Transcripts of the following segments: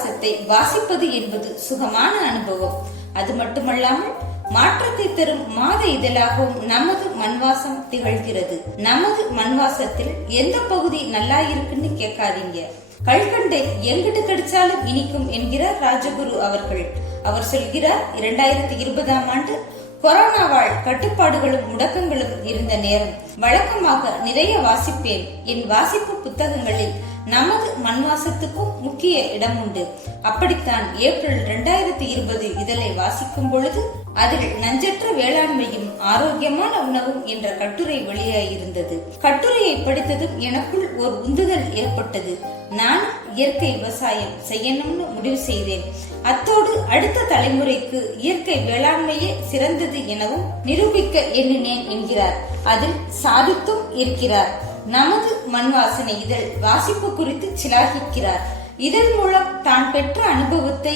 மண்வாசத்தை வாசிப்பது என்பது சுகமான அனுபவம். அது மட்டுமல்லாமல் மாற்றத்தை தரும் மாத இதழாகவும் நமது மண்வாசம் திகழ்கிறது. நமது மண்வாசத்தில் எந்த பகுதி நல்லா இருக்குன்னு கேட்காதீங்க. கல்கண்டை எங்கிட்டு கடிச்சாலும் இனிக்கும் என்கிறார் ராஜகுரு அவர்கள். அவர் சொல்கிறார், 2020ஆம் ஆண்டு கொரோனாவால் கட்டுப்பாடுகளும் முடக்கங்களும் இருந்த நேரம் வழக்கமாக நிறைய வாசிப்பேன். என் வாசிப்பு புத்தகங்களில் நமது மண்வாசத்துக்கும் முக்கிய இடம் உண்டு. அப்படித்தான் ஏப்ரல் 2020 இதழை வாசிக்கும் பொழுது அதில் நஞ்சற்ற வேளாண்மையும் ஆரோக்கியமான உணவும் என்ற கட்டுரை வெளியாயிருந்தது. கட்டுரையை படித்ததும் எனக்குள் ஒரு உந்துதல் ஏற்பட்டது. நான் இயற்கை விவசாயம் செய்யணும்னு முடிவு செய்தேன். அத்தோடு அடுத்த தலைமுறைக்கு இயற்கை வேளாண்மையே சிறந்தது எனவும் நிரூபிக்க எண்ணினேன் என்கிறார். அதில் சாதித்தும் இருக்கிறார். நமது மண் வாசனை இதழ் வாசிப்பு குறித்து சிலாகிக்கிறார். இதன் மூலம் தான் பெற்ற அனுபவத்தை,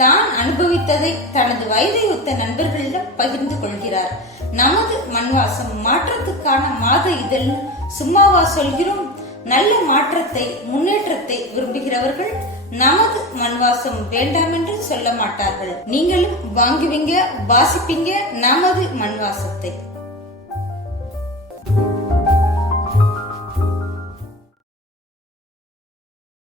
தான் அனுபவித்ததை தனது வயதை ஒத்த நண்பர்களிடம் பகிர்ந்து கொள்கிறார். நமது மண்வாசம் மாற்றத்துக்கான மாத இதழ் சும்மாவா சொல்கிறோம்? நல்ல மாற்றத்தை, முன்னேற்றத்தை விரும்புகிறவர்கள் நமது மண்வாசம் வேண்டாம் என்று சொல்ல மாட்டார்கள். நீங்களும் வாங்குவீங்க, வாசிப்பீங்க நமது மண்வாசத்தை.